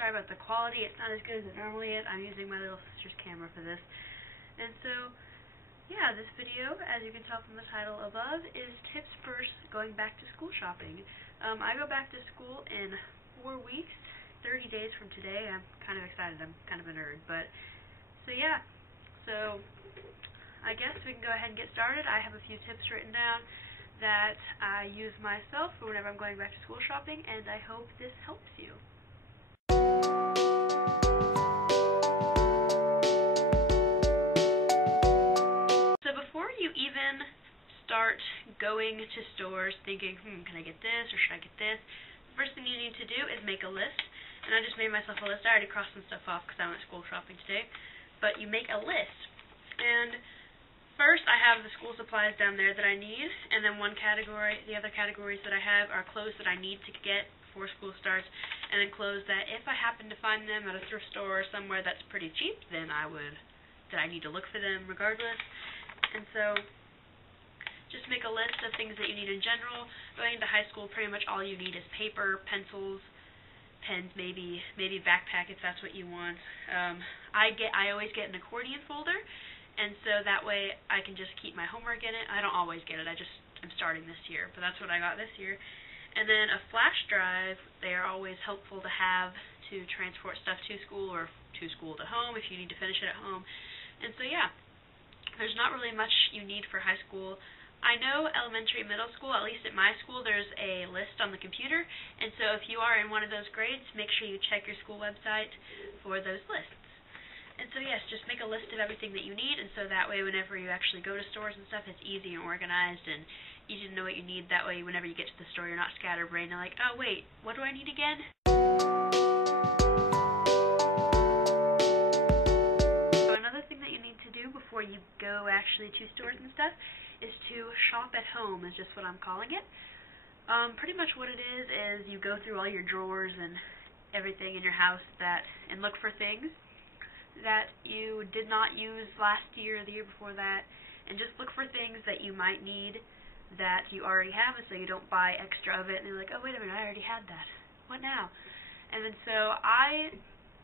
sorry about the quality. It's not as good as it normally is. I'm using my little sister's camera for this. And so, yeah, this video, as you can tell from the title above, is tips for going back to school shopping. I go back to school in 4 weeks, 30 days from today. I'm kind of excited. I'm kind of a nerd. But, so yeah. So, I guess we can go ahead and get started. I have a few tips written down that I use myself for whenever I'm going back to school shopping, and I hope this helps you. So before you even start going to stores thinking, can I get this or should I get this, the first thing you need to do is make a list. And I just made myself a list. I already crossed some stuff off because I went school shopping today. But you make a list. And first, I have the school supplies down there that I need, and then the other categories that I have are clothes that I need to get before school starts, and then clothes that if I happen to find them at a thrift store or somewhere that's pretty cheap, then I need to look for them regardless. And so, just make a list of things that you need in general. Going into high school, pretty much all you need is paper, pencils, pens, maybe backpack if that's what you want. I always get an accordion folder. And so that way I can just keep my homework in it. I don't always get it. I'm starting this year, but that's what I got this year. And then a flash drive, they are always helpful to have to transport stuff to school or to school to home if you need to finish it at home. And so yeah, there's not really much you need for high school. I know elementary, middle school, at least at my school, there's a list on the computer. And so if you are in one of those grades, make sure you check your school website for those lists. And so yes, just make a list of everything that you need, and so that way whenever you actually go to stores and stuff, it's easy and organized and easy to know what you need. That way whenever you get to the store, you're not scatterbrained and like, oh wait, what do I need again? So another thing that you need to do before you go actually to stores and stuff is to shop at home, is just what I'm calling it. Pretty much what it is you go through all your drawers and everything in your house and look for things that you did not use last year or the year before that, and just look for things that you might need that you already have, and so you don't buy extra of it and you're like, oh wait a minute, I already had that, what now? And then so I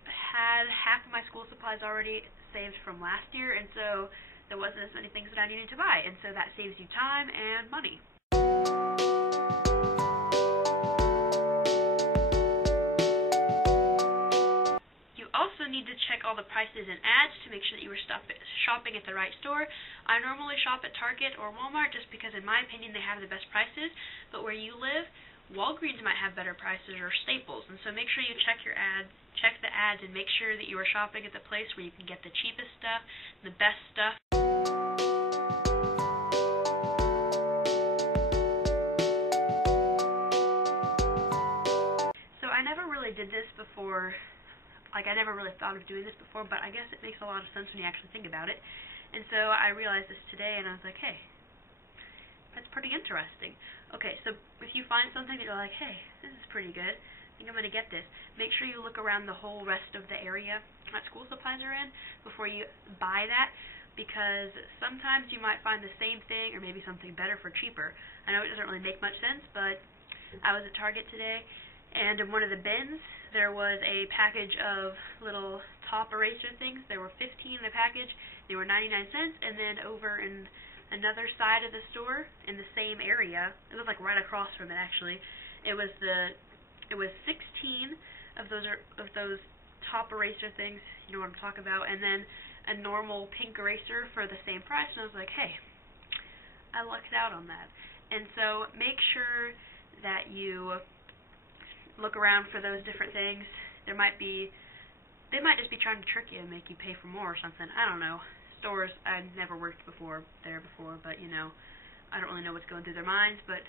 had half of my school supplies already saved from last year, and so there wasn't as many things that I needed to buy, and so that saves you time and money. Need to check all the prices and ads to make sure that you are shopping at the right store. I normally shop at Target or Walmart just because in my opinion they have the best prices, but where you live, Walgreens might have better prices or Staples, and so make sure you check the ads and make sure that you are shopping at the place where you can get the cheapest stuff, the best stuff. So I never really did this before. I never really thought of doing this before, but I guess it makes a lot of sense when you actually think about it. And so I realized this today, and I was like, hey, that's pretty interesting. Okay, so if you find something that you're like, hey, this is pretty good, I think I'm going to get this, make sure you look around the whole rest of the area that school supplies are in before you buy that, because sometimes you might find the same thing or maybe something better for cheaper. I know it doesn't really make much sense, but I was at Target today, and in one of the bins, there was a package of little top eraser things. There were 15 in a package. They were 99 cents. And then over in another side of the store, in the same area, it was like right across from it actually. It was 16 of those top eraser things. You know what I'm talking about. And then a normal pink eraser for the same price. And I was like, hey, I lucked out on that. And so make sure that you look around for those different things. They might just be trying to trick you and make you pay for more or something. I don't know. Stores, I've never worked there before, but you know, I don't really know what's going through their minds, but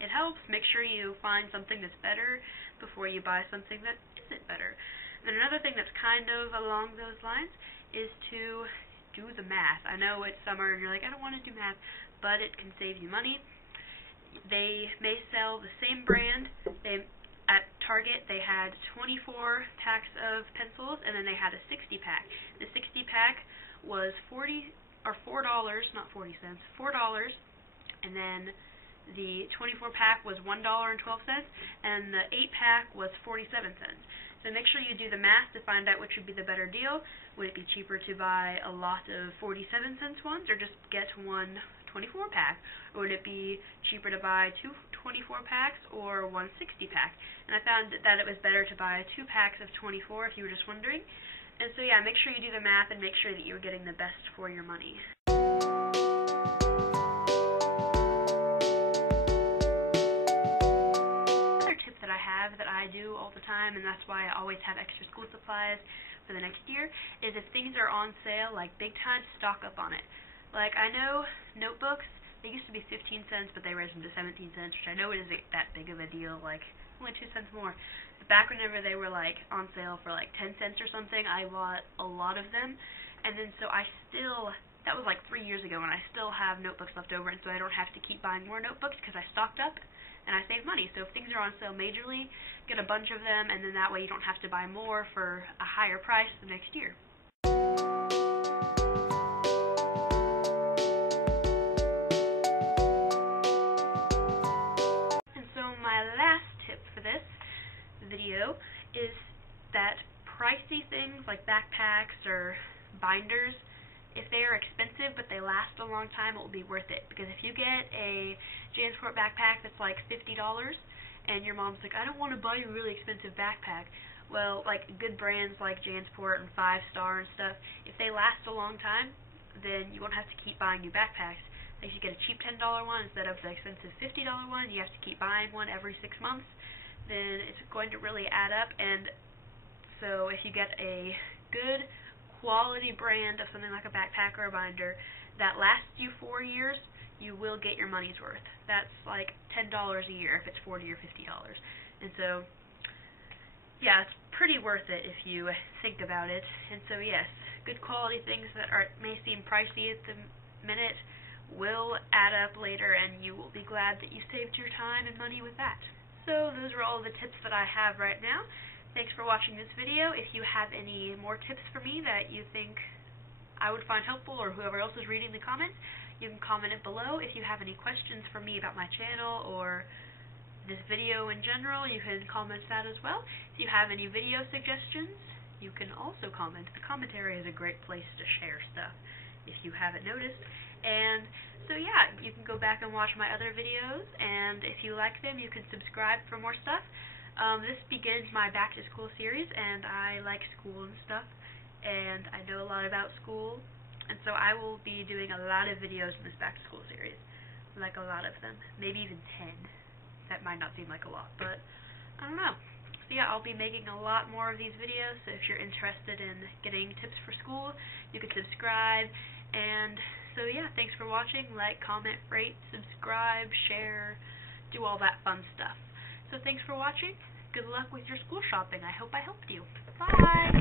it helps. Make sure you find something that's better before you buy something that isn't better. And then another thing that's kind of along those lines is to do the math. I know it's summer and you're like, I don't want to do math, but it can save you money. They may sell the same brand. At Target, they had 24 packs of pencils, and then they had a 60-pack. The 60-pack was $4, not 40 cents, $4, and then the 24-pack was $1.12, and the 8-pack was 47 cents. So make sure you do the math to find out which would be the better deal. Would it be cheaper to buy a lot of 47-cent ones or just get one 24-pack? Or would it be cheaper to buy two 24-packs or one 60-pack? And I found that it was better to buy 2 packs of 24 if you were just wondering. And so yeah, make sure you do the math and make sure that you're getting the best for your money. That I have that I do all the time, and that's why I always have extra school supplies for the next year, is if things are on sale, like big time, stock up on it. Like, I know notebooks, they used to be 15 cents, but they raised them to 17 cents, which I know isn't that big of a deal, like only 2 cents more. But back whenever they were like on sale for like 10 cents or something, I bought a lot of them, and then so that was like 3 years ago, and I still have notebooks left over, and so I don't have to keep buying more notebooks because I stocked up and I save money. So if things are on sale majorly, get a bunch of them, and then that way you don't have to buy more for a higher price the next year. And so my last tip for this video is that pricey things like backpacks or binders, if they are expensive but they last a long time, it will be worth it. Because if you get a JanSport backpack that's like $50 and your mom's like, I don't want to buy you a really expensive backpack, well, like good brands like JanSport and 5-Star and stuff, if they last a long time, then you won't have to keep buying new backpacks. If you get a cheap $10 one instead of the expensive $50 one, you have to keep buying one every 6 months, then it's going to really add up. And so if you get a good quality brand of something like a backpack or a binder that lasts you 4 years, you will get your money's worth. That's like $10 a year if it's $40 or $50. And so, yeah, it's pretty worth it if you think about it. And so, yes, good quality things that may seem pricey at the minute will add up later, and you will be glad that you saved your time and money with that. So those are all the tips that I have right now. Thanks for watching this video. If you have any more tips for me that you think I would find helpful, or whoever else is reading the comments, you can comment it below. If you have any questions for me about my channel or this video in general, you can comment that as well. If you have any video suggestions, you can also comment. The commentary is a great place to share stuff, if you haven't noticed. And so yeah, you can go back and watch my other videos, and if you like them, you can subscribe for more stuff. This begins my back to school series, and I like school and stuff, and I know a lot about school, and so I will be doing a lot of videos in this back to school series, like a lot of them, maybe even 10. That might not seem like a lot, but I don't know. So yeah, I'll be making a lot more of these videos, so if you're interested in getting tips for school, you can subscribe. And so yeah, thanks for watching. Like, comment, rate, subscribe, share, do all that fun stuff. So thanks for watching. Good luck with your school shopping. I hope I helped you. Bye!